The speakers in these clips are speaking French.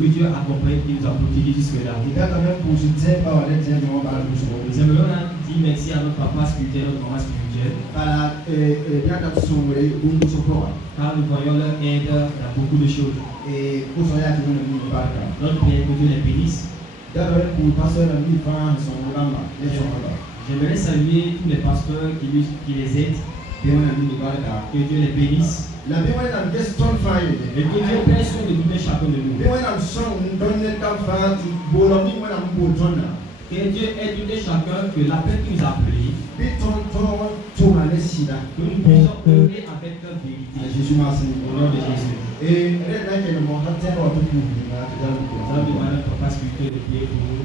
que Dieu a accompagné, qui nous a protégés jusque-là. Nous aimerions dire merci à notre papa spirituel, notre maman spirituelle. Car nous voyons leur aide dans beaucoup de choses. Notre prière que Dieu les bénisse. J'aimerais saluer tous les pasteurs qui les aident. Que Dieu les bénisse. Et que Dieu prenne soin de tout et chacun de nous. Que Dieu aide tout et chacun, que l'appel qui nous a appelés, que nous puissions œuvrer avec leur vérité. Au nom de Jésus. Et nous allons demander à notre papa spirituel de prier pour nous.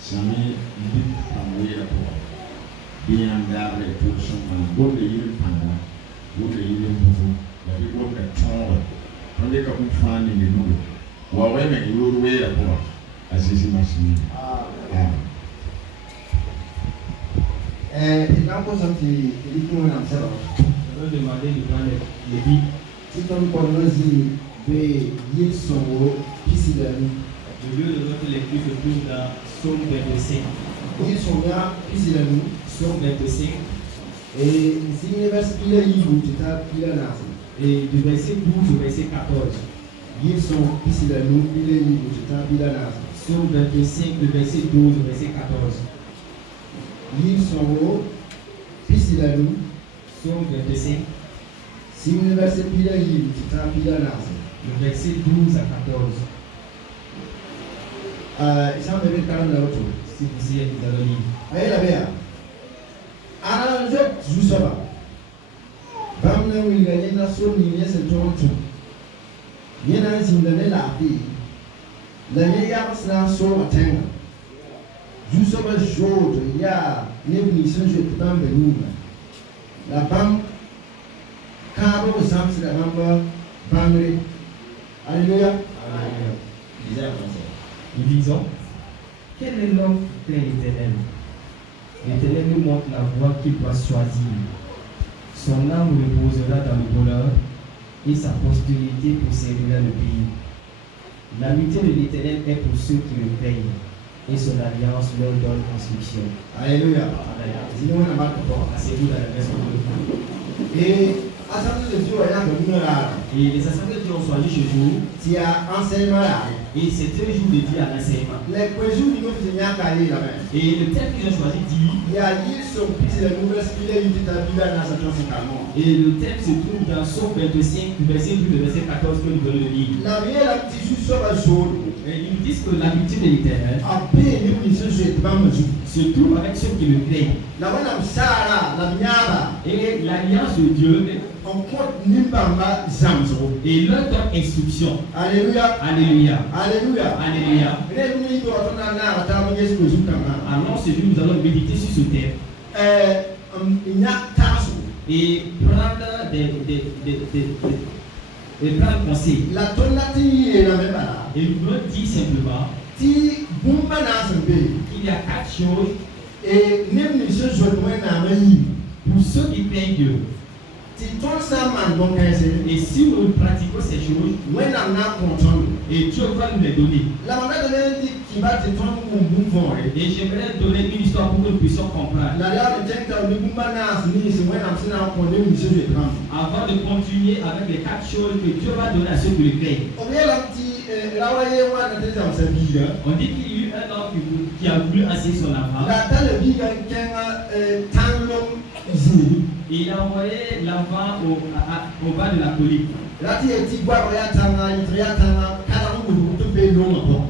Sami ndi pamoja kwa biandare tuksoma bonde yiri panga bonde yiri mbuvu ya bonde tawa pande ka kufani ni nugu waweme yuru ya kwa asisi masini il a constaté il faut un answer je vais demander de prendre les billes si ton connaissez be yilsongo pisidani le lieu de notre lecture se trouve dans Psaume 25. Psaume 25. Et du verset 12 au verset 14. Psaume 25, le verset 12 au verset 14. Psaume 25. Le verset 12 à 14. Il semble que quand on a autre, si vous êtes dans le livre. Aïe la béa. Alors, je joue ça. Bamna will gagne la sonne, yes, and Toronto. Yena is in the Nella. La meilleure sera sur la terre. Joue ça, chaud, ya, n'est-ce je peux pas me louer. La bam, car au sens de la bamba, bamre. Alléluia. Nous disons, quel est l'homme qui craint l'Éternel? L'Éternel nous montre la voie qu'il doit choisir. Son âme reposera dans le bonheur et sa postérité possédera le pays. L'amitié de l'Éternel est pour ceux qui le craignent et son alliance leur donne instruction. Alléluia. Dis-nous un marque pour asseyez-vous dans la maison de Dieu. Et assemblée de Dieu, et les assemblées de Dieu ont choisi ce jour. Tu as enseignement là. Et c'est un jour dédié à l'enseignement. Les jours du nouveau Seigneur calé là. Et le thème qu'ils ont choisi dit. Il y a l'île sur plus de nouvelles qu'il est une Bible dans sa transcendance. Et le thème se trouve dans Psaume 25, verset 12, verset 14 que nous venons de lire. La vie est la petite joue sur la jaune. Et ils nous disent que l'amitié de l'Éternel se trouve avec ceux qui le craignent. Et l'alliance de Dieu. Et leur donne instruction. Alléluia. Alléluia. Alléluia. Alléluia. Alors ce jour, nous allons méditer sur ce thème. Et prendre prendre conseil. Et nous voulons dire simplement qu'il y a 4 choses pour ceux qui craignent Dieu. Et si nous pratiquons ces choses, et Dieu va nous les donner. Et j'aimerais donner une histoire pour que nous puissions comprendre. Avant de continuer avec les 4 choses que Dieu va donner à ceux qui le craignent. On dit qu'il y a eu un homme qui a voulu asseoir son enfant. Et il a envoyé l'enfant au bas de la colline.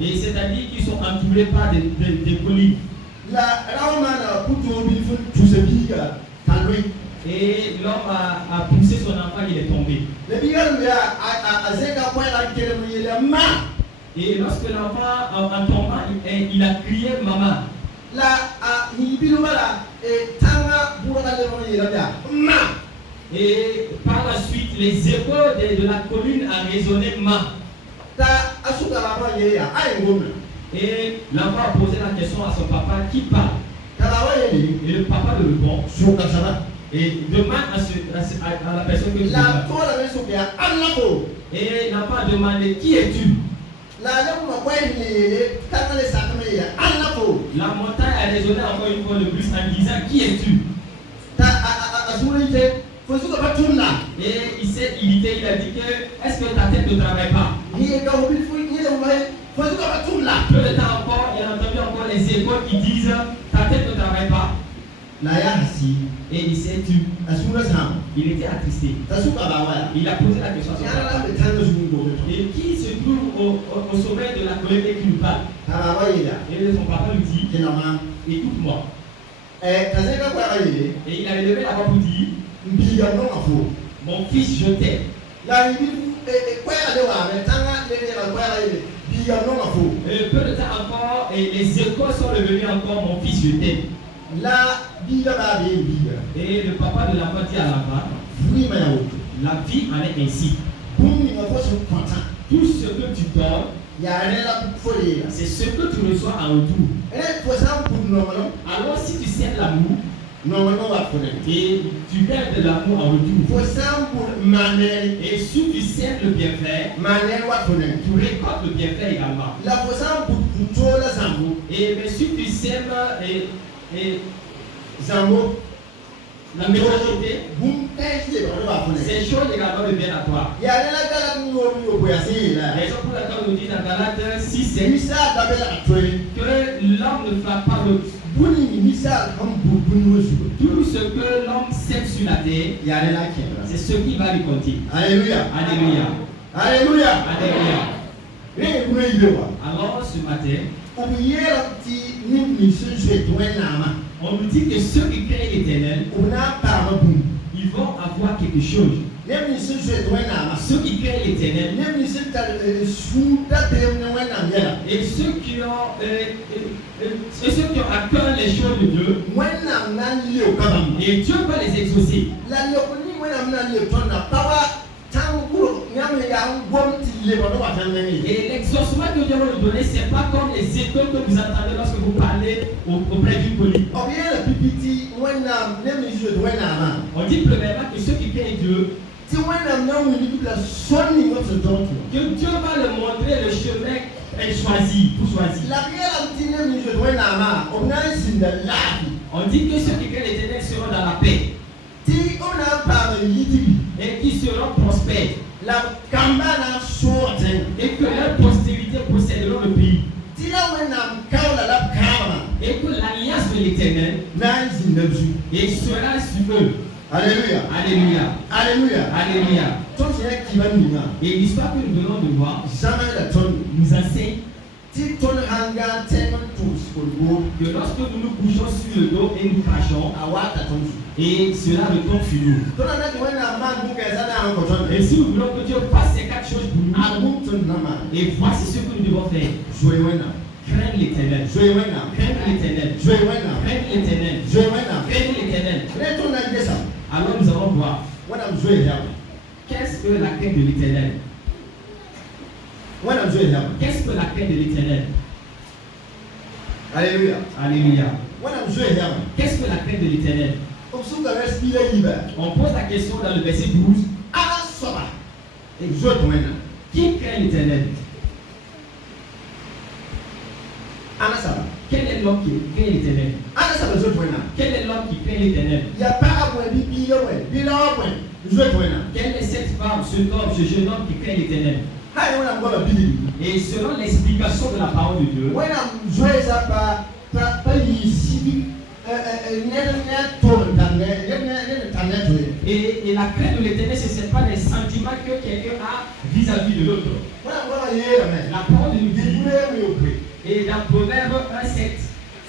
Et c'est-à-dire qu'ils sont entourés par des collines. Et l'homme a poussé son enfant, il est tombé. Et lorsque l'enfant, en tombant, il a crié maman. Et par la suite, les échos de la colline a résonné ma. Et l'enfant a posé la question à son papa qui parle. Et le papa le répond. Et demande à la personne que tu La as. toi la maison qui a un labo. Et n'a pas demandé qui es-tu. La labo m'a quoi il t'as les sacrements il a un labo. La montagne a résonné encore une fois de plus en disant qui es-tu. T'as à soulever. Faut que tu vas là. Et il s'est irrité, il a dit que est-ce que ta tête ne travaille pas? Il est dans le but, il est dans le faut que tu vas là. Peu de temps encore, il a entendu encore les échos qui disent ta tête ne travaille pas. La ya assis. Et il s'est tu. Il était attristé. Il a posé la question à son papa. Et qui se trouve au sommet de la colère et qui nous parle? Et son papa lui dit, écoute-moi. Et il a levé la voix pour dire, mon fils, je t'aime. Peu de temps encore, et les échos sont revenus encore, mon fils, je t'aime. Et le papa de l'enfant dit à l'enfant, la vie en est ainsi. Tout ce que tu donnes, c'est ce que tu reçois en retour. Alors si tu sers l'amour, et tu gardes de l'amour en retour. Et si tu sers le bienfait, tu récoltes le bienfait également. Et mais si tu sèmes la méchanceté, ces choses également deviennent à toi. Raison pour laquelle on dit dans Galates 6, que l'homme ne frappe pas l'autre. Tout ce que l'homme sème sur la terre, c'est ce qui va lui compter. Alléluia. Alléluia. Alléluia. Alléluia. Alors ce matin, on nous dit que ceux qui craignent l'Éternel, ils vont avoir quelque chose. Ceux qui craignent l'Éternel, et ceux qui ont à cœur les choses de Dieu, et Dieu va les exaucer. Et l'exaucement que Dieu va nous donner, ce n'est pas comme les échos que vous entendez lorsque vous parlez auprès d'une colline. On dit premièrement que ceux qui craignent Dieu, que Dieu va leur montrer le chemin choisi pour choisir. On dit que ceux qui craignent l'Éternel seront dans la paix et qui seront prospères et que leur postérité posséderont le pays et que l'alliance de l'Éternel sera sur eux. Alléluia. Alléluia. Alléluia. Alléluia. Et l'histoire que nous venons de voir nous enseigne que lorsque nous nous couchons sur le dos et nous crachons, et cela retombe sur nous. Et si nous voulons que Dieu fasse ces quatre choses pour nous, et voici ce que nous devons faire. Craindre l'Éternel. Craindre l'Éternel. Craindre l'Éternel. Craindre l'Éternel. Alors nous allons voir qu'est-ce que la crainte de l'Éternel. Qu'est-ce que la crainte de l'Éternel? Alléluia. Alléluia. Qu'est-ce que la crainte de l'Éternel? On pose la question dans le verset 12. Qui craint l'Éternel? Quel est l'homme qui craint l'Éternel? Quel est l'homme qui craint l'Éternel? Quelle est cette femme, cet homme, ce jeune homme qui craint l'Éternel? Et selon l'explication de la parole de Dieu, et la crainte de l'Éternel, ce n'est pas les sentiments que quelqu'un a vis-à-vis de l'autre. La parole de nous dit, et dans Proverbe 1:7,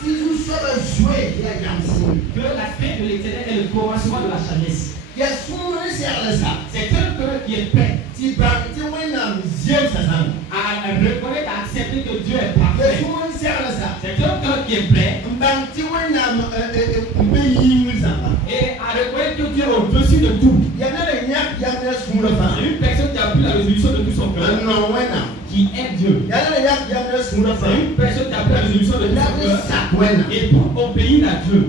que la crainte de l'Éternel est le commencement de la sagesse. C'est un cœur qui est prêt à reconnaître, à accepter que Dieu est parfait. C'est un cœur qui est prêt et à reconnaître que Dieu est au-dessus de tout. C'est une personne qui a pris la résolution de tout son cœur, qui aime Dieu. C'est une personne qui a pris la résolution de tout son cœur et pour obéir à Dieu.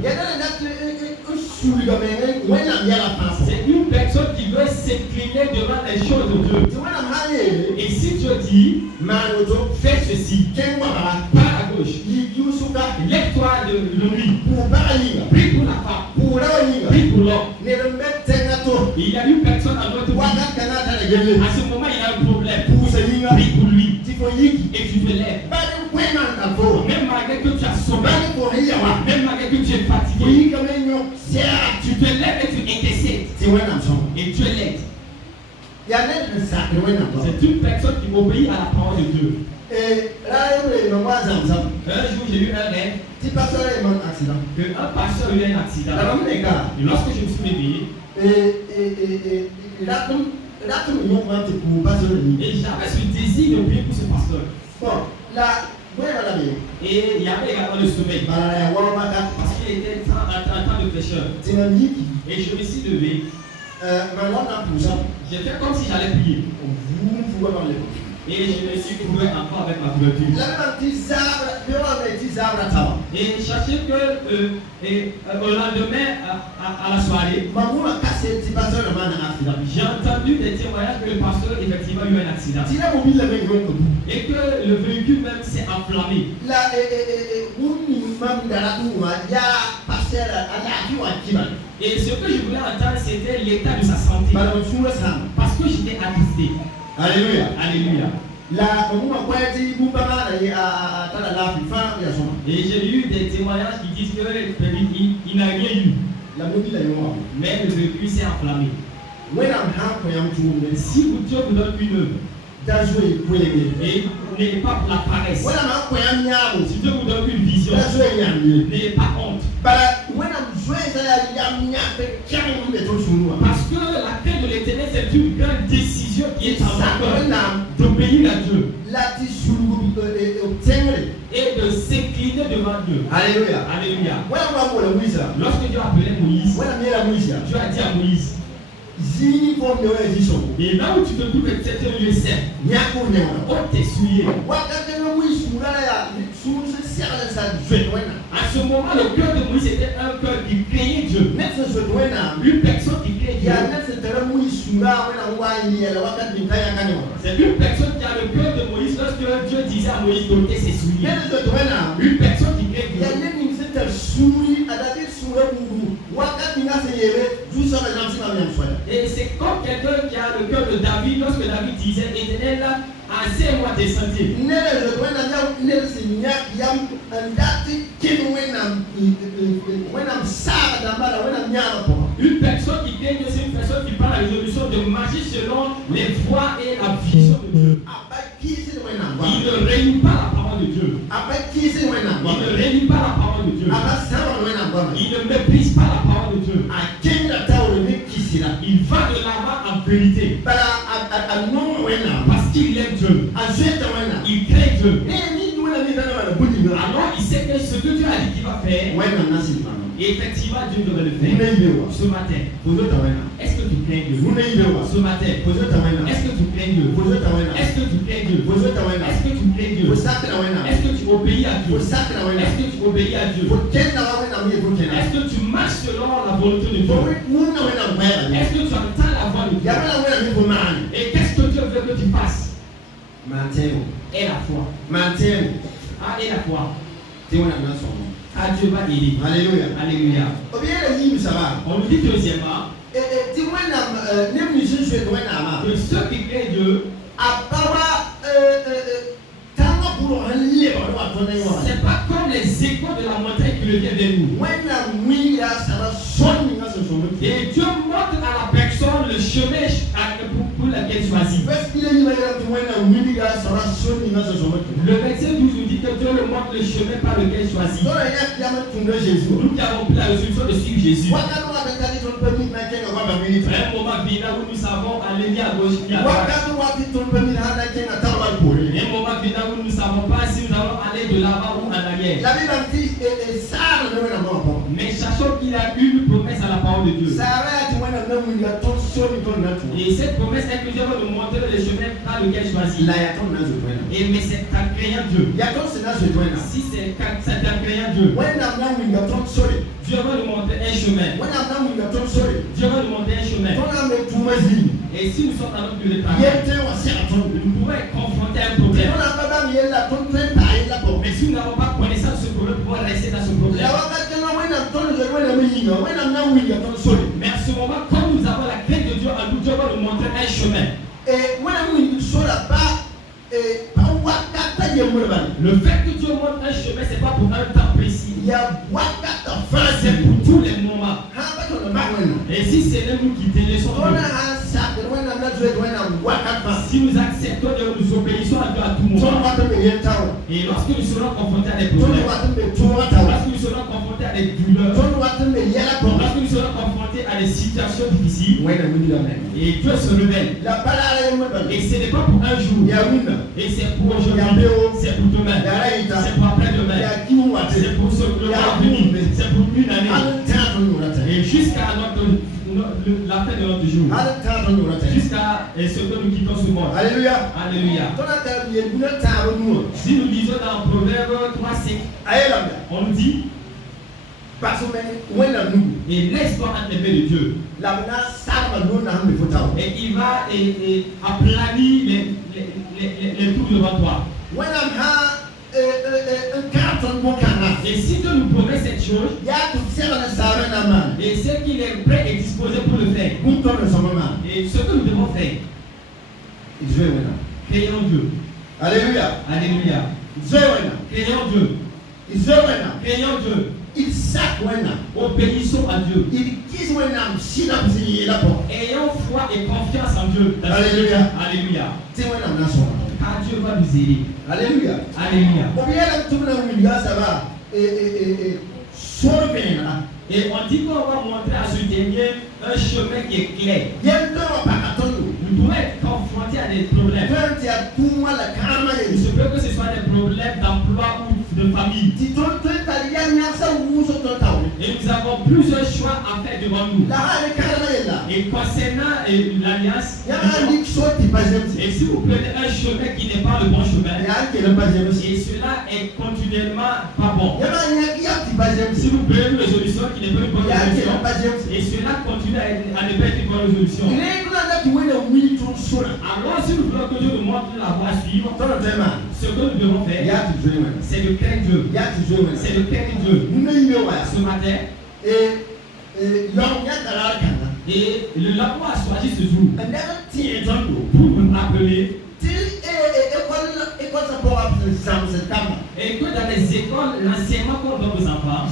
C'est une personne qui veut s'incliner devant les choses de Dieu. Ti wena mhaye. Et si Dieu dit, Manoto. fais ceci, Kengwa ba. pas à gauche, Yusuka. lève-toi de nuit, Pour balinga. prie pour la femme, Pour rawaninga. prie pour l'homme. Ne rembe tengato. Il y a une personne à notre vie. Waka kanata na gele. À ce moment, il a un problème. Pour salinga. Prie pour lui. Ti fo yiki. Et tu te lèves. Bali kwena ndafo. Même malgré que tu as sommeil, Bali ko hiyawa. même malgré que tu es fatigué, Yika menyo. Sia. tu te lèves et tu intercèdes. Ti wena mson. Et tu es l'aide. Ya ne sacré wena mson. C'est une personne qui obéit à la parole de Dieu. Là, il m'a zamzam. Un jour, j'ai eu un rêve Ti pasteur est mort accident. qu'un pasteur a eu un accident. La maman est gars. Et lorsque je me suis réveillé, Là, comme ils m'ont vanté pour pasteur. et j'avais ce désir de prier pour ce pasteur. Bon, là, où est la vie? Et il y avait également le sommeil. Bah, Parce qu'il était en temps de fraîcheur. c'est un lit. Et je me suis levé. Maintenant, on a pour ça. J'ai fait comme si j'allais prier. Vous pouvez parler. Et je me suis couvert encore avec ma couverture. Là, un petit arbre, il y a un petit arbre à tabac. Et sachez que au lendemain, à la soirée, Maman a cassé le petit pasteur de man accident. j'ai entendu des témoignages que le pasteur effectivement a eu un accident. Si la mobile avait eu un Et que le véhicule même s'est enflammé. là, vous, même dans la cour, il y a pasteur à la vie ou à qui va. Et ce que je voulais entendre, c'était l'état de sa santé. Madame Soula Sam. Parce que j'étais attristé. Alléluia. Alléluia. La maman a quoi dit, vous pas mal à la fin, il y a son. Et j'ai lu des témoignages qui disent qu'il n'a rien eu. La mobile est mort. Mais le véhicule s'est enflammé. When I'm happy, I'm too. Si Dieu vous donne une œuvre, That's why you pray again. et n'ayez pas pour la paresse. When I'm happy, I'm young. Si Dieu vous donne une vision, That's why I'm n'ayez pas honte. But when I'm joyous, I'm young. Can't be too soon. Parce que la crainte de l'éternel, c'est une grande décision qui est en accord d'obéir à Dieu Là, tu obtiendrais. et de s'incliner devant Dieu. Alléluia. Alléluia. When I'm going to Moïse. Lorsque Dieu appelait Moïse, When I'm here, Moïse. Dieu a dit à Moïse, Zini forme de édition. et là où tu te trouves, c'est un lieu saint. Nyako nyako. On t'essuyer. Wakati na Moïse sura ya sura serre sa joie. À ce moment, le cœur de Moïse était un cœur qui craignait Dieu. Next joie na. Une personne qui craint Dieu. Ya next tera Moïse sura wana wani ya wakati nkaya kani. C'est une personne qui a le cœur de Moïse lorsque Dieu disait à Moïse d'ôter ses souliers. Next joie na. Une personne qui craint Ya Dieu. nini msita suri adadi sura mungu. Wakati ngase yere jusa na jamsi na mfanya. Et c'est comme quelqu'un qui a le cœur de David lorsque David disait Éternel, enseigne-moi tes sentiers. Nele joie na ya nele sinya yam andati kinu wena msara dambala wena nyala po. Une personne qui craint Dieu, c'est une personne qui prend la résolution de marcher selon les voies et la vision de Dieu. Il ne réunit pas la parole de Dieu. Il ne réunit pas la parole de Dieu. Il ne méprise pas la parole de Dieu. Il va de l'avant en vérité. Parce qu'il aime Dieu. Il craint Dieu. Alors il sait que ce que Dieu a dit qu'il va faire, et effectivement Dieu devrait le faire. Ce matin, est-ce que tu crains Dieu? Ce matin, est-ce que tu crains Dieu? Est-ce que tu crains Dieu? Est-ce que tu crains Dieu? Est-ce que tu obéis à Dieu? Est-ce que tu obéis à Dieu? Est-ce que tu marches selon la volonté de Dieu? Est-ce que tu entends la voix de Dieu? Et qu'est-ce que Dieu veut que tu fasses? Et la foi. Ah, et la foi. Ah, Dieu va t'aider. Alléluia. Alléluia. On nous dit deuxièmement que ceux qui craignent Dieu, c'est pas comme les échos de la montagne qui reviennent vers nous. Et Dieu montre à la personne le chemin pour lequel choisir. Le verset 12 nous dit que Dieu le montre le chemin par lequel choisir. Nous qui avons pris la résolution de suivre Jésus. Un moment viendra où nous savons aller ni à gauche ni à droite. Un moment viendra où nous ne savons pas si nous allons aller de l'avant ou en arrière. Mais sachons qu'il y a une promesse à la parole de Dieu. Et cette promesse est que Dieu va nous montrer le chemin par lequel choisir. Et mais c'est en créant Dieu. Si c'est en créant Dieu, Dieu va nous montrer un chemin. Dieu va nous montrer un chemin. Et si nous sommes dans notre lieu de travail, nous pouvons être confrontés à un problème. Mais si nous n'avons pas connaissance de ce problème, nous pouvons rester dans ce problème. Mais à ce moment, quand nous avons la crainte de Dieu en nous, Dieu va nous montrer un chemin. Le fait que Dieu montre un chemin, ce n'est pas pour un temps précis. C'est pour tous les moments. Et si c'est nous qui délaissons Dieu, si nous acceptons Dieu, nous obéissons à Dieu à tout moment. Et lorsque nous serons confrontés à des problèmes, lorsque nous serons confrontés à des douleurs, lorsque nous serons confrontés à des situations difficiles, et Dieu se révèle. Et ce n'est pas pour un jour, et c'est pour aujourd'hui, c'est pour demain, c'est pour après-demain, c'est pour ce que c'est pour une année, et jusqu'à la fin de notre jour, jusqu'à ce que nous quittons ce monde. Alléluia. Alléluia. Si nous lisons dans Proverbe 3:5, on nous dit, et laisse-toi entre les mains de Dieu. Et il va aplanir les trous devant toi. Et si Dieu nous promet cette chose, et c'est qu'il est prêt et disposé pour le faire, et ce que nous devons faire, créons Dieu. Alléluia. Alléluia. Créons Dieu. Créons Dieu. Obéissons à Dieu. Ayons foi et confiance en Dieu. Alléluia. Alléluia. Car Dieu va nous aider. Alléluia. Alléluia. Et on dit qu'on va montrer à ce dernier un chemin qui est clair. Nous pouvons être confrontés à des problèmes. Il se peut que ce soit des problèmes d'emploi ou de famille. Et nous avons plusieurs choix à faire devant nous. Et concernant l'alliance, et si vous prenez un chemin qui n'est pas le bon chemin, et cela est continuellement pas bon. Si vous prenez une résolution qui n'est pas une bonne résolution, et cela continue à ne pas être une bonne résolution. Alors si nous voulons que Dieu nous montre la voie à suivre, ce que nous devons faire, c'est de craindre Dieu. C'est de craindre Dieu. Ce matin, et le labo a choisi ce jour pour nous rappeler et que dans les écoles, l'enseignement qu'on donne aux enfants,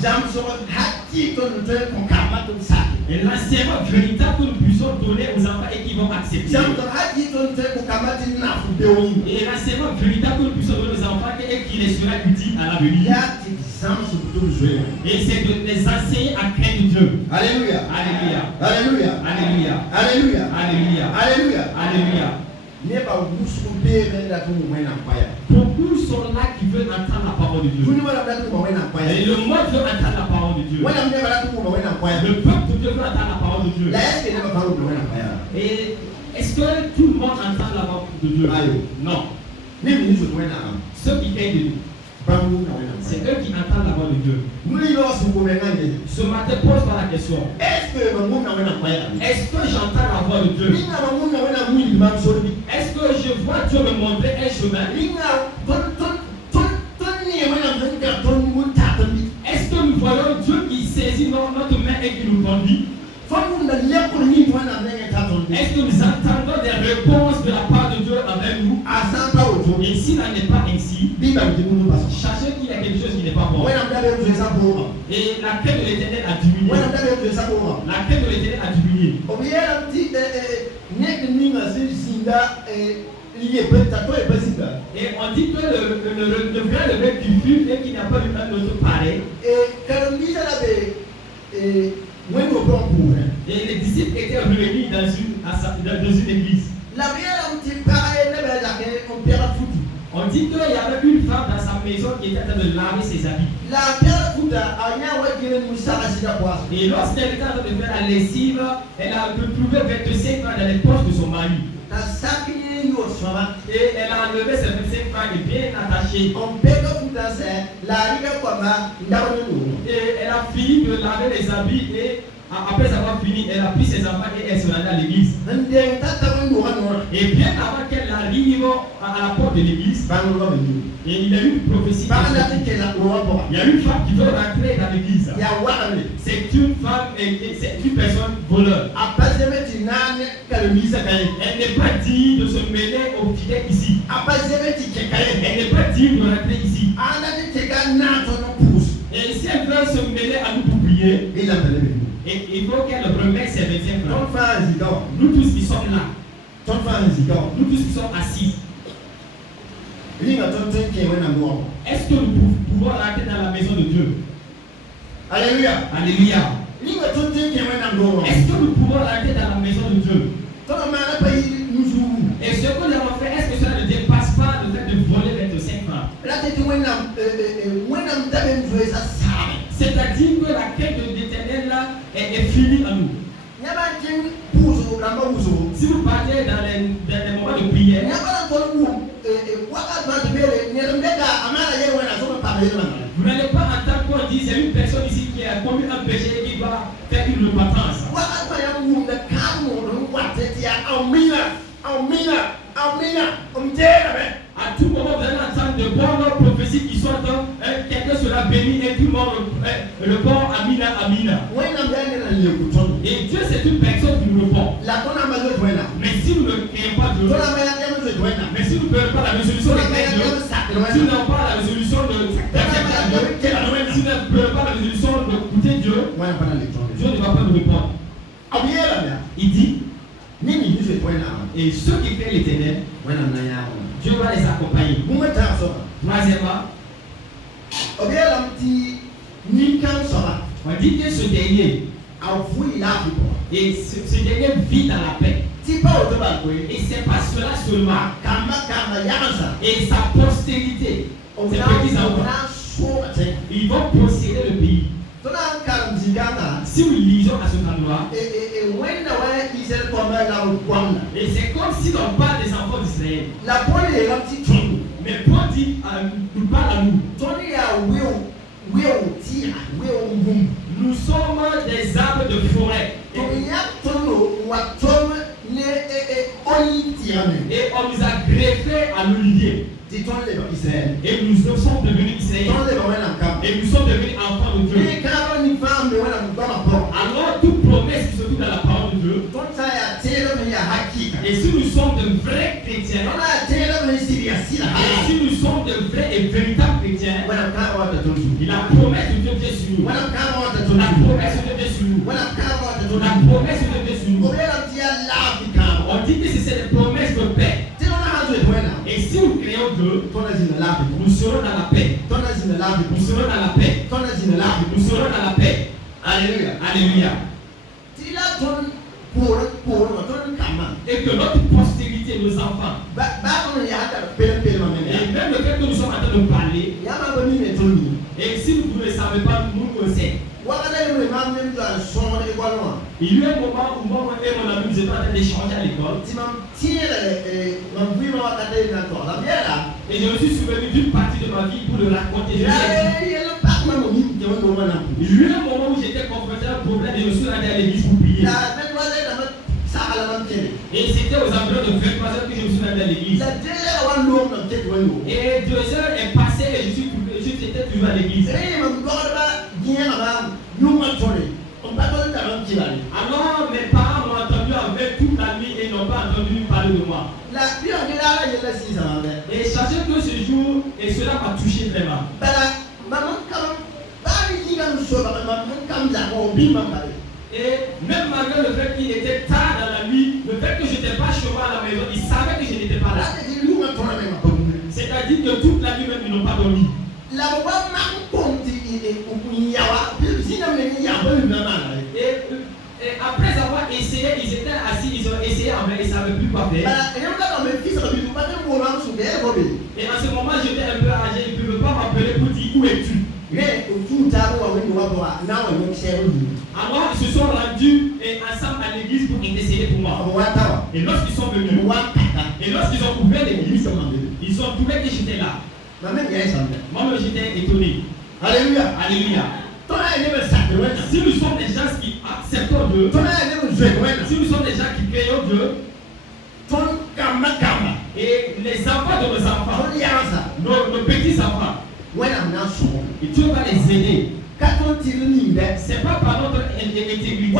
et l'enseignement véritable que nous puissions donner aux enfants et qu'ils vont accepter. Et l'enseignement véritable que nous puissions donner aux enfants et qu'il les sera utile à l'avenir. Et c'est de les enseigner à craindre Dieu. Alléluia. Alléluia. Alléluia. Alléluia. Alléluia. Alléluia. Alléluia. Alléluia. Beaucoup sont là qui veulent entendre la parole de Dieu. Et le monde veut entendre la parole de Dieu. Le peuple de Dieu veut entendre la parole de Dieu. Et est-ce que tout le monde entend la parole de Dieu? Non. Ceux qui craignent de Dieu, c'est eux qui entendent la parole de Dieu. Ce matin, pose-toi la question. Est-ce que j'entends la voix de Dieu? Est-ce que je vois Dieu me montrer un chemin? Est-ce que nous voyons Dieu qui saisit notre main et qui nous conduit? Est-ce que nous entendons des réponses de la part de Dieu envers nous? Et s'il n'en est pas ainsi, sachez qu'il y a quelque chose qui n'est pas bon. Et la crainte de l'Éternel a diminué. La crainte de l'Éternel a diminué. Et on dit que le vrai levé qui fut et qui n'a pas eu un autre pareil. Et les disciples étaient réunis dans une église. On dit qu'il y avait une femme dans sa maison maison qui était en train de laver ses habits. La pierre Fouta a rien à dire nous ça à la poisse. Et lorsqu'elle était en train de faire la lessive, elle a pu trouver 25 francs dans les poches de son mari. Et elle a enlevé ses 25 francs et bien attaché. Et elle a fini de laver les habits et après avoir fini, elle a pris ses enfants et elle se rendait à l'église. Et bien avant qu'elle arrive à la porte de l'église, et il y a eu une prophétie. Il y a une femme qui veut rentrer dans l'église. C'est une femme, c'est une personne voleur. Elle n'est pas digne de se mêler aux fidèles ici. Elle n'est pas digne de rentrer ici. Et si elle veut se mêler à nous pour prier, et il faut qu'elle remette ses 25 francs. Nous tous qui sommes là, nous tous qui sommes assis, est-ce que nous pouvons rentrer dans la maison de Dieu? Alléluia. Alléluia. Est-ce que nous pouvons rentrer dans la maison de Dieu? Et ce que nous avons fait, est-ce que cela ne dépasse pas le fait de voler 25 francs? C'est-à-dire que la quête de l'éternel là est finie en nous. Si vous partez dans les moments de prière, vous n'allez pas entendre qu'on dise il y a une personne ici qui a commis un péché et qui doit faire une repentance. À tout moment, vous allez entendre de bonnes prophéties qui sortent. Quelqu'un sera béni et tout le monde le port Amina, Amina. Et Dieu, c'est une personne qui nous répond. Mais si nous ne créons pas Dieu, mais si nous ne prenons pas la résolution de Dieu, si nous n'avons pas la résolution de si nous ne prenons pas la résolution d'écouter Dieu, Dieu ne va pas nous répondre. Il dit, et ceux qui créent l'éternel, Dieu va les accompagner. Troisièmement, on dit que ce dernier, et ce dernier vit dans la paix. Et c'est pas cela seulement. Et sa postérité, ses petits enfants, ils vont posséder le pays. Si nous lisons à cet endroit, et c'est comme si on parle des enfants d'Israël. Mais Paul dit, nous parle à nous. Nous sommes des arbres de forêt. Et on nous a greffé à l'olivier. Et nous sommes devenus Israéliens. Et nous sommes devenus enfants de Dieu. Alors toute promesse qui se trouve dans la parole de Dieu. Et si nous sommes de vrais chrétiens, et si nous sommes de vrais et véritables chrétiens, la promesse de Dieu vient sur nous. La promesse de Dieu vient sur nous. La promesse de Dieu vient sur nous. On dit que c'est des promesses de paix. Et si nous créons Dieu, nous serons dans la paix. Nous serons dans la paix. Nous serons dans la paix. Alléluia. Alléluia. Et que notre postérité, nos enfants, et même le fait que nous sommes en train de parler, et si vous ne le savez pas, nous le savons. Il y a eu un moment où moi et mon ami nous étions en train d'échanger à l'école. Et je me suis souvenu d'une partie de ma vie pour le raconter. Il y a eu un moment où j'étais confronté à un problème et je suis allé à l'église pour prier. Et c'était aux environs de 23h que je me suis rendu à l'église. Et 2 heures est passé et j'étais toujours à l'église. Alors mes parents m'ont entendu avec toute la nuit et n'ont pas entendu parler de moi. Et sachez que ce jour, et cela m'a touché vraiment. Et même malgré le fait qu'il était tard dans la nuit, le fait que je n'étais pas chez moi à la maison, ils savaient que je n'étais pas là. C'est-à-dire que toute la nuit même, ils n'ont pas dormi. Et après avoir essayé, ils étaient assis, ils ont essayé en vain, ils ne savaient plus quoi faire. Et en ce moment, j'étais un peu âgé, ils ne pouvaient pas Alors ils se sont rendus ensemble à l'église pour intercéder pour moi. Et lorsqu'ils sont venus, et lorsqu'ils ont ouvert l'église, ils ont trouvé que j'étais là. Moi-même j'étais étonné. Alléluia. Alléluia. Si nous sommes des gens qui acceptons Dieu, si nous sommes des gens qui créons Dieu, et les enfants de nos enfants, nos petits enfants, et Dieu va les aider. C'est pas par notre intégrité.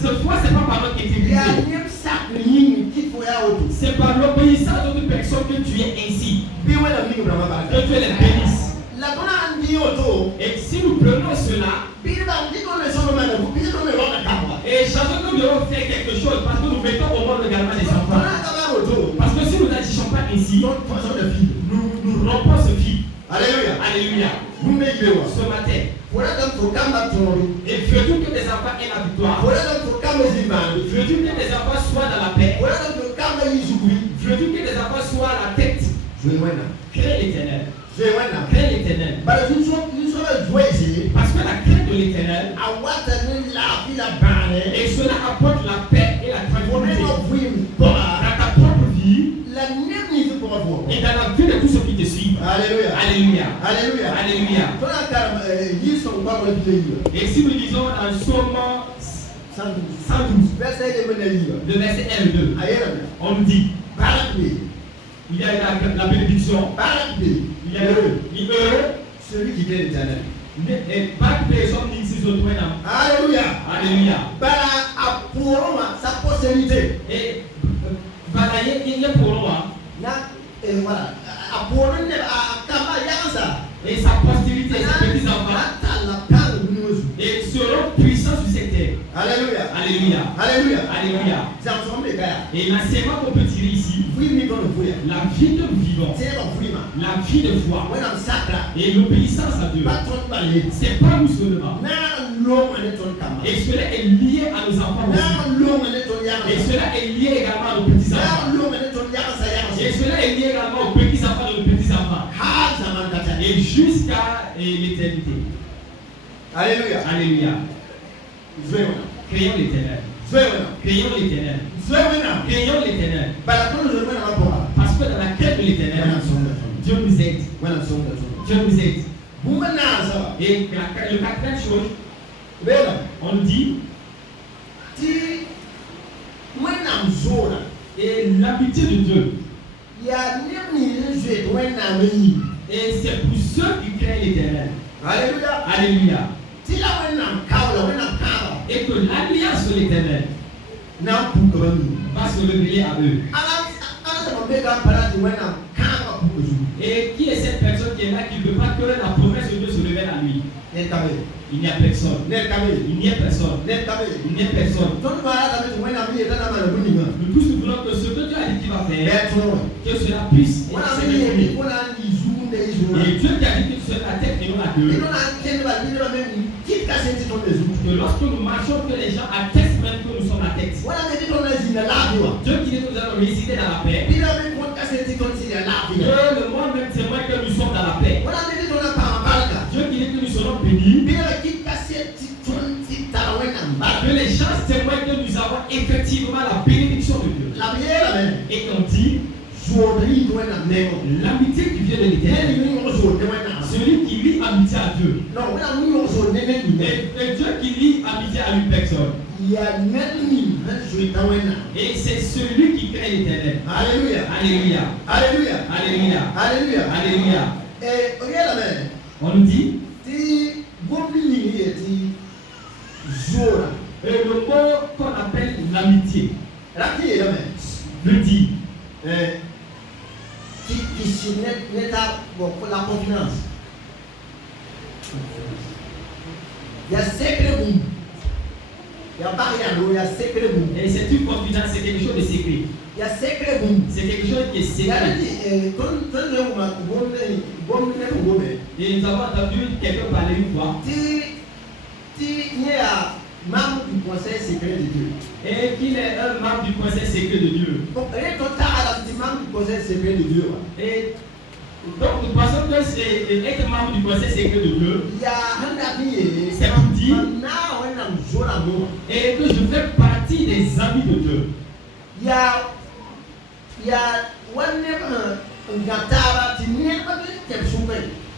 Cette fois, c'est pas par notre intégrité. C'est par l'obéissance d'autres personnes que tu es ainsi. Que Dieu les bénisse. Et si nous prenons cela, et chaque fois que nous devons faire quelque chose, parce que nous mettons au monde également des enfants. Parce que si nous n'agissons pas ainsi, nous rompons ce fil. Alléluia. Alléluia. Ce matin, et veux-tu que tes enfants aient la victoire? Veux-tu que tes enfants soient dans la paix? Veux-tu que tes enfants soient à la tête? Crée l'éternel. Crée l'éternel. Parce que la crainte de l'éternel, et cela apporte la paix et la tranquillité dans ta propre vie et dans la vie de tous ceux qui te suivent. Alléluia. Alléluia. Alléluia. Alléluia. Et si nous lisons dans Psaume 112, le verset 1 et 2, on nous dit, il y a la bénédiction, il y a heureux, celui qui crée l'éternel. Alléluia. Alléluia. Sa postérité. Et balayer il est pour moi. Et sa postérité, ses petits enfants. Et seront puissants sur cette terre. Alléluia. Alléluia. Alléluia. Alléluia. Et l'enseignement qu'on peut tirer ici, la vie que nous vivons, la vie de foi et l'obéissance à Dieu, c'est pas nous seulement. Et cela est lié à nos enfants aussi. Et cela est lié également à nos petits enfants. Et cela est lié également aux petits enfants de nos petits enfants. Et jusqu'à l'éternité. Alléluia. Alléluia. Créons l'éternel. Créons l'éternel. Créons l'éternel. Parce que dans la quête de l'éternel, Dieu nous aide. Dieu nous aide. Et le quatrième chose, on nous dit, et l'amitié de Dieu. Et c'est pour ceux qui craignent l'éternel. Alléluia. Alléluia. Et que l'alliance de l'éternel va se révéler à eux. Et qui est cette personne qui est là qui ne veut pas que la promesse de Dieu se révèle à lui? Il n'y a personne. Il n'y a personne. Il n'y a personne. Nous tous nous voulons que ce que Dieu a dit qu'il va faire, que cela puisse être réalisé. Et Dieu qui a dit que tu seras la tête et non la queue. Que lorsque nous marchons, que les gens attestent même que nous sommes la tête. Dieu qui dit que nous allons résider dans la paix. Que le monde même témoigne que nous sommes dans la paix. Dieu qui dit que nous serons bénis. Que les gens témoignent que nous avons effectivement la bénédiction de Dieu. Et qu'on dit l'amitié qui vient de l'éternel. Celui qui lie amitié à Dieu. Et Dieu qui lie amitié à une personne. Et c'est celui qui crée l'éternel. Alléluia. Alléluia. Alléluia. Alléluia. Alléluia. Alléluia. Et regarde, on nous dit, et le mot qu'on appelle l'amitié, le dit, la confiance. Il y a secret boum. Il y a pas rien, il y a secret boum. Et c'est une confidence, c'est quelque chose de secret. Il y a secret boum. C'est quelque chose qui est secret. Et nous avons entendu quelqu'un parler une fois. Il y a membre du conseil secret de Dieu. Et qu'il est un membre du conseil secret de Dieu. Membre du conseil secret de Dieu. Et Donc nous pensons que être membre du conseil secret de Dieu, c'est pour dire et que je fais partie des amis de Dieu.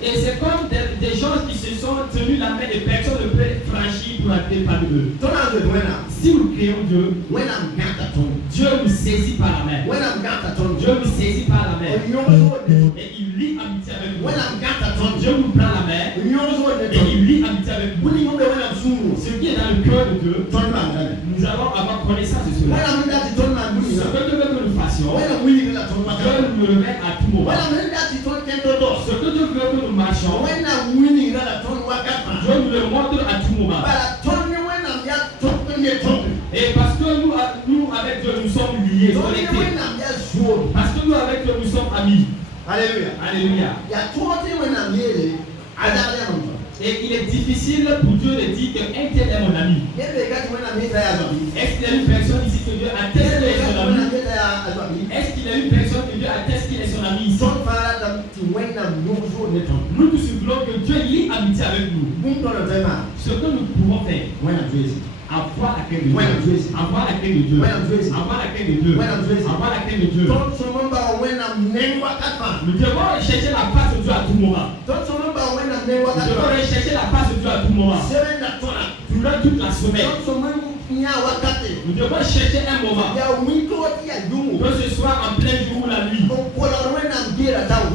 Et c'est comme des gens qui se sont tenus la main et personne ne peut franchir pour entrer parmi eux. Si nous créons Dieu, Dieu nous saisit par la main. Dieu nous saisit par la main. Et il lit amitié avec nous. Dieu nous prend la main. Et il lit amitié avec nous. Ce qui est dans le cœur de Dieu, nous allons avoir connaissance de cela. Ce que Dieu veut que nous fassions, Dieu nous le met à tout moment. Ce que Dieu veut que nous marchions, Dieu nous le montre à tout moment. Et parce que nous avec Dieu, nous sommes liés, connectés. Parce que nous avec Dieu, nous sommes amis. Alléluia. Alléluia. Et il est difficile pour Dieu de dire qu'un tel est mon ami. Est-ce qu'il y a une personne ici que Dieu atteste qu'il est son ami? Est-ce qu'il y a une personne que Dieu atteste qu'il est son ami ici? Nous tous voulons que Dieu lie amitié avec nous. Ce que nous pouvons faire, avoir la crainte de Dieu, avoir la crainte de Dieu, avoir la crainte de Dieu, avoir la crainte de Dieu. Nous devons rechercher la face de Dieu à tout moment. Nous devons rechercher la face de Dieu à tout moment. Durant toute la semaine. Nous devons chercher un moment. Que ce soit en plein jour ou la nuit.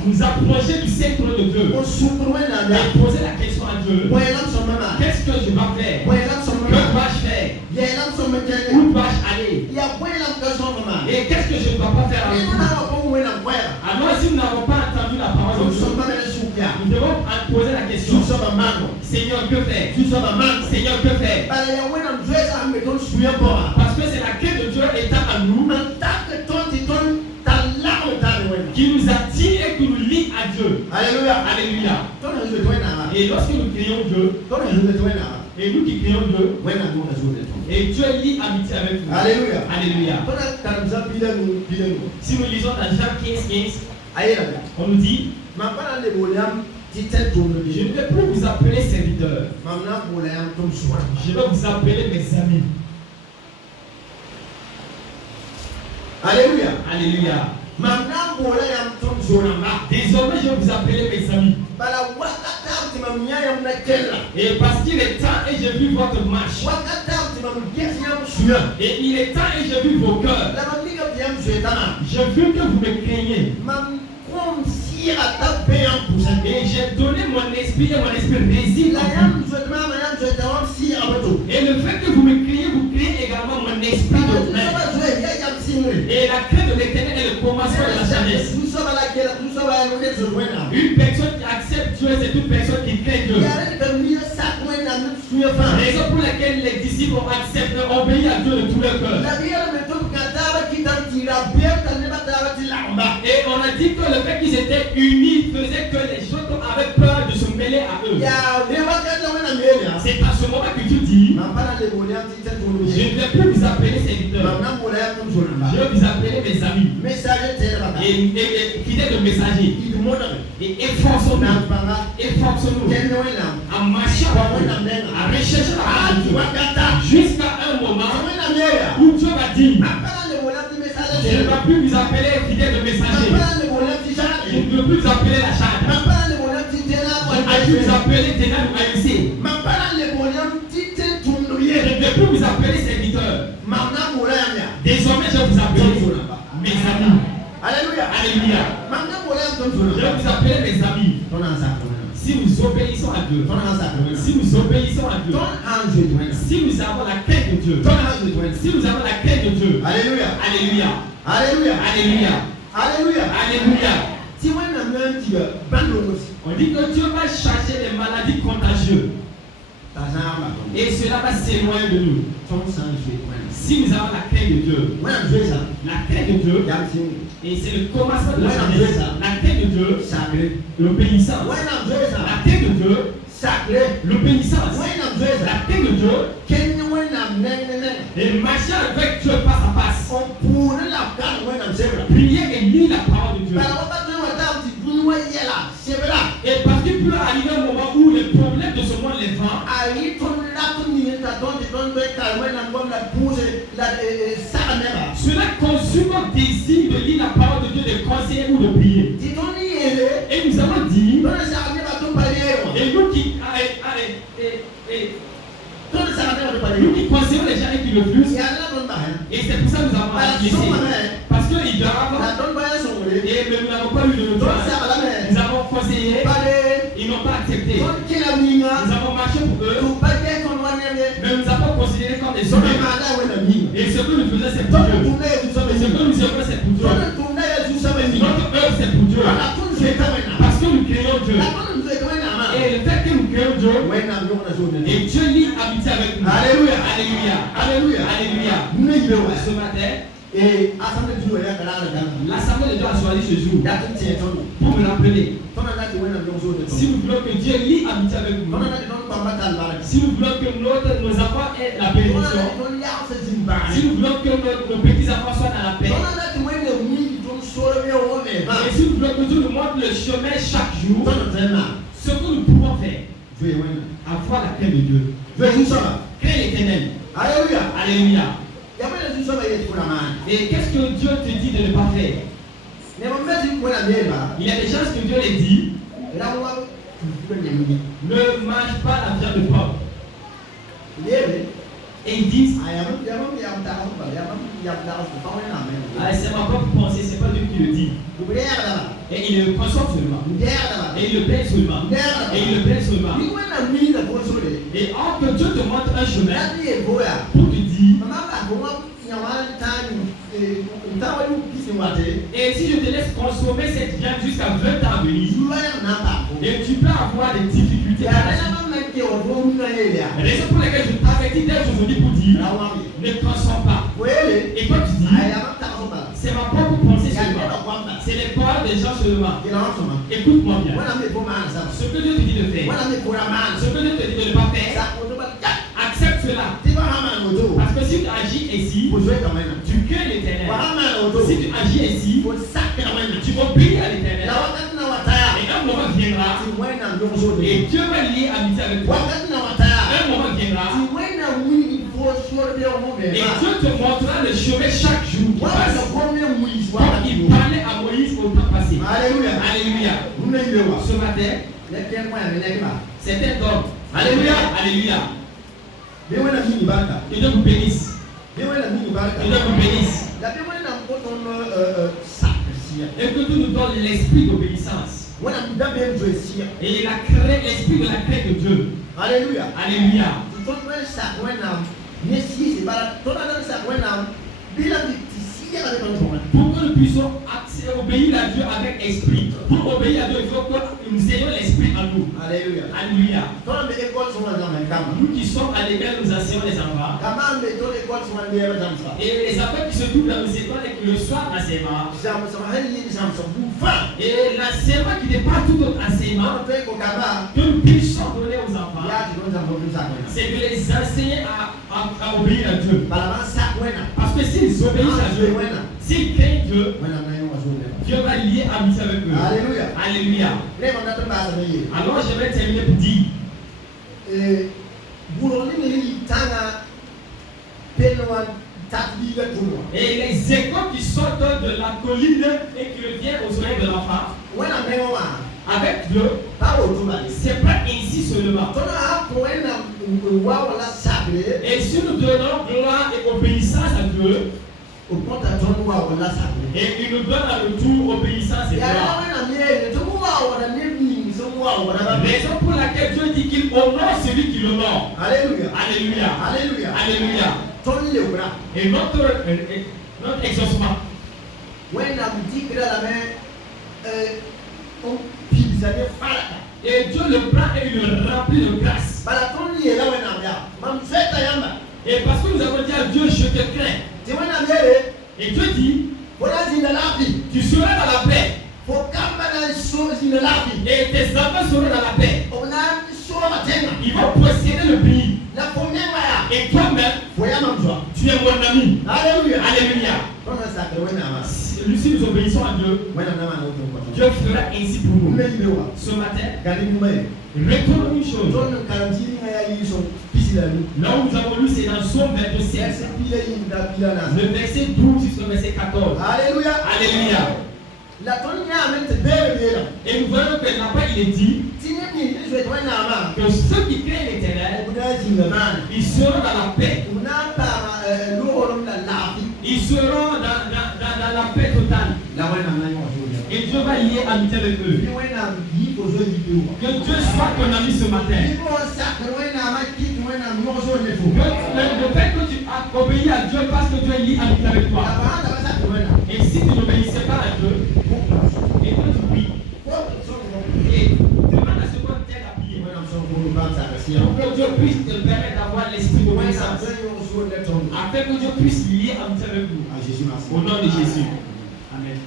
Nous approcher du centre de Dieu. Et poser la question à Dieu. Qu'est-ce que je vais faire? Que dois-je faire? Où dois-je aller? Et qu'est-ce que je ne dois pas faire avec vous? Alors si nous n'avons pas entendu la parole de Dieu, nous devons poser la question. Seigneur, que faire? Seigneur, que faire? Parce que c'est la crainte de Dieu étant en nous qui nous attire et qui nous lie à Dieu. Alléluia. Alléluia. Et lorsque nous crions Dieu, et nous qui crions Dieu, et Dieu lie amitié avec nous. Alléluia. Alléluia. Si nous lisons dans Jean 15, on nous dit, je ne vais plus vous appeler serviteurs. Je vais vous appeler mes amis. Alléluia. Alléluia. Désormais, je vais vous appeler mes amis. Et parce qu'il est temps et j'ai vu votre marche. Et il est temps et j'ai vu vos cœurs. J'ai vu que vous me craignez. Et j'ai donné mon esprit et mon esprit réside en vous. Et le fait que vous me criez, vous criez également mon esprit de crainte. Et la crainte de l'Éternel est le commencement de la sagesse. Une personne qui accepte Dieu, c'est une personne qui craint Dieu. Raison pour laquelle les disciples ont accepté, ont obéi à Dieu de tout leur cœur. Et on a dit que le fait qu'ils étaient unis faisait que les gens avaient peur de se mêler à eux. C'est à ce moment que Dieu dit, je ne vais plus vous appeler serviteurs. Je vais vous appeler mes amis. Et fidèles de messagers. Et efforçons-nous. En marchant à rechercher la parole de Dieu. Jusqu'à un moment où Dieu va dire, je ne vais plus vous appeler fidèles de messagers. Je ne veux plus vous appeler la charge. Je ne vais plus vous appeler ténèbres ou haïssés. Je ne vais plus vous appeler serviteurs. Désormais, je vais vous appeler mes amis. Alléluia. Alléluia. Je vais vous appeler mes amis. Si nous obéissons à Dieu, si nous obéissons à Dieu, si nous avons la crainte de Dieu, si nous avons la crainte de Dieu, Alléluia. Alléluia. Alléluia. Alléluia. Alléluia. Alléluia. On dit que Dieu va chercher les maladies contagieuses. Et cela va s'éloigner de nous. Si nous avons la crainte de Dieu, la crainte de Dieu, et c'est le commencement de la sagesse. La crainte de Dieu, l'obéissance. La crainte de Dieu, l'obéissance. La crainte de Dieu, et marcher avec Dieu face à face. Prier et lire la parole de Dieu. Cela consume mon désir de lire la parole de Dieu, de conseiller ou de prier. Et nous avons dit, et nous qui conseillons les gens et qui le plus, et c'est pour ça que nous avons laissé. Parce qu'ils doivent, et nous n'avons pas eu de retour. Nous avons conseillé, ils n'ont pas accepté. Nous avons marché pour eux, mais nous avons considéré comme des hommes. Et ce que nous faisons, c'est pour Dieu. Et ce que nous faisons, c'est pour Dieu. Notre œuvre, c'est pour Dieu. Parce que nous créons Dieu. Et le fait que nous créons Dieu, et Dieu lit amitié avec nous. Alléluia, alléluia, alléluia, alléluia. Ce matin, l'Assemblée de Dieu a choisi ce jour pour me rappeler. Si nous voulons que Dieu lit amitié avec nous, si nous voulons que nos enfants aient la bénédiction, si nous voulons que nos petits enfants soient dans la paix, et si nous voulons que Dieu nous montre le chemin chaque jour, ce que nous pouvons faire, avoir la paix de Dieu, créer l'éternel. Alléluia. Alléluia. Et qu'est-ce que Dieu te dit de ne pas faire? Il y a des choses que Dieu les dit. Ne mange pas la viande de porc. Et ils disent, c'est ma propre pensée, c'est pas Dieu qui le dit. Et il le consomme seulement. Et il le paye seulement. Et il le paye seulement. Et or que Dieu te montre un chemin pour te dire, et si je te laisse consommer cette viande jusqu'à 20 ans à venir, et tu peux avoir des difficultés. Raison pour laquelle je t'avertis dès aujourd'hui pour dire, ne consomme pas. Et toi tu dis, c'est ma propre pensée seulement. C'est les paroles des gens seulement. Écoute-moi bien. Ce que Dieu te dit de faire, ce que Dieu te dit de ne pas faire, accepte cela. Parce que si tu agis ici, tu crées l'éternel. Si tu agis ici, tu obéis à l'éternel. Et un moment viendra, et Dieu va lier amitié avec toi. Un moment viendra, et Dieu te montrera le chemin chaque jour. Comme il parlait à Moïse au temps passé. Alléluia. Alléluia. Ce matin, c'est un homme. Alléluia. Alléluia. Que Dieu vous bénisse. Que Dieu vous bénisse. Et que Dieu nous donne l'esprit d'obéissance. Et il a créé l'esprit de la crainte de Dieu. Alléluia. Alléluia. Pour que nous puissions obéir à Dieu avec esprit. Pour obéir à Dieu, il faut que nous ayons l'esprit en nous. Alléluia. Alléluia. Nous qui sommes à l'école, nous enseignons les enfants. Et les enfants qui se trouvent dans nos écoles et qui le soir l'enseignement. Et l'enseignement qui n'est pas tout autre enseignement que nous puissions donner aux enfants, c'est de les enseigner à obéir à Dieu. Parce que s'ils obéissent à Dieu, s'ils craignent Dieu, Dieu va lier amitié avec eux. Alléluia. Alléluia. Alors je vais terminer pour dire. Et les échos qui sortent de la colline et qui reviennent aux oreilles de l'enfant, avec Dieu, c'est pas ainsi seulement. Et si nous donnons gloire et obéissance à Dieu, et il nous donne à retour obéissance et gloire. Raison pour laquelle Dieu dit qu'il honore celui qui l'honore. Alléluia. Alléluia. Alléluia. Alléluia. Et notre exaucement. Et Dieu le prend et il le remplit de grâce. Et parce que nous avons dit à Dieu, je te crains. Et Dieu dit, tu seras dans la paix. Et tes enfants seront dans la paix. Ils vont posséder le pays. Et toi-même, tu es mon ami. Alléluia. Alléluia. Si nous obéissons à Dieu, Dieu fera ainsi pour nous. Ce matin, retournons une chose. Là où nous avons lu, c'est dans Somme 27. Le verset 12 jusqu'au verset 14. Alléluia. Alléluia. Et nous voyons que là-bas il est dit que ceux qui craignent l'Éternel, ils seront dans la paix. Ils seront dans la paix totale. Et Dieu va lier amitié avec eux. Que Dieu soit ton ami ce matin. Le fait que tu as obéi à Dieu parce que Dieu lie amitié avec toi. Et si tu n'obéissais pas à Dieu, et toi tu pries. Et demande à ce qu'on t'aide à prier. Pour que Dieu puisse te permettre d'avoir l'esprit d'obéissance. Afin que Dieu puisse lier amitié avec vous. Au nom de Jésus. Amen.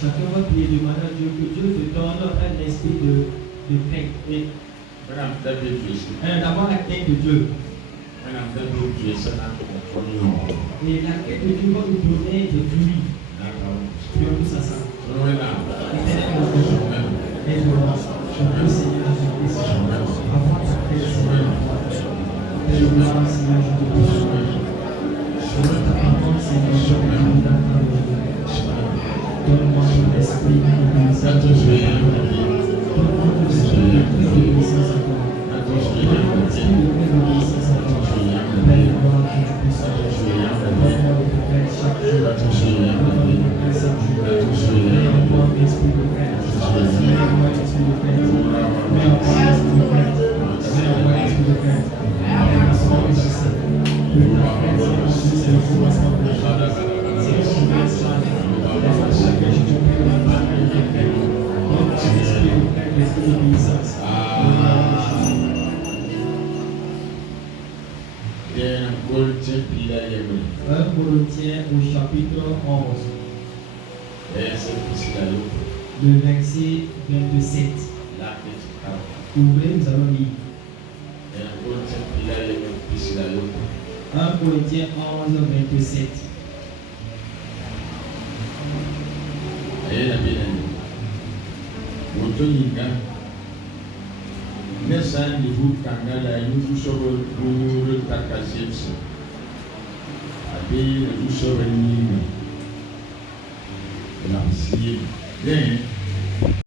Chacun va prier, demander à Dieu que Dieu te donne un esprit de crainte. D'abord la crainte de Dieu. Et la crainte de Dieu va nous donner des fruits. Prions tous à ça. Aide-moi, Seigneur Jésus-Christ, avoir ta paix, Seigneur. Aide-moi, Seigneur, je te prie. Je veux ta parole, Seigneur, je veux ta parole. Donne-moi ton esprit d'obéissance. Donne-moi ton esprit d'obéissance à toi. Donne-moi ton esprit d'obéissance à toi. Père-moi que tu puisses agir. Donne-moi le progrès chaque jour. Donne-moi le progrès chaque jour. Mets-moi l'esprit de crainte. Mets-moi l'esprit de crainte. Mets-moi l'esprit de crainte. Mets-moi l'esprit de crainte. Mets-moi l'esprit de crainte. Que ta crainte, c'est le commencement de la chose. C'est le commencement de la chose. Corinthiens au chapitre 11, le verset 27. Ouvrez, nous allons lire. 1 Corinthiens 11, 27. la bien. Motoninga. Nessa niveau Kangala, nous sommes le Takaships. Abi, nous sommes la cible. Bien.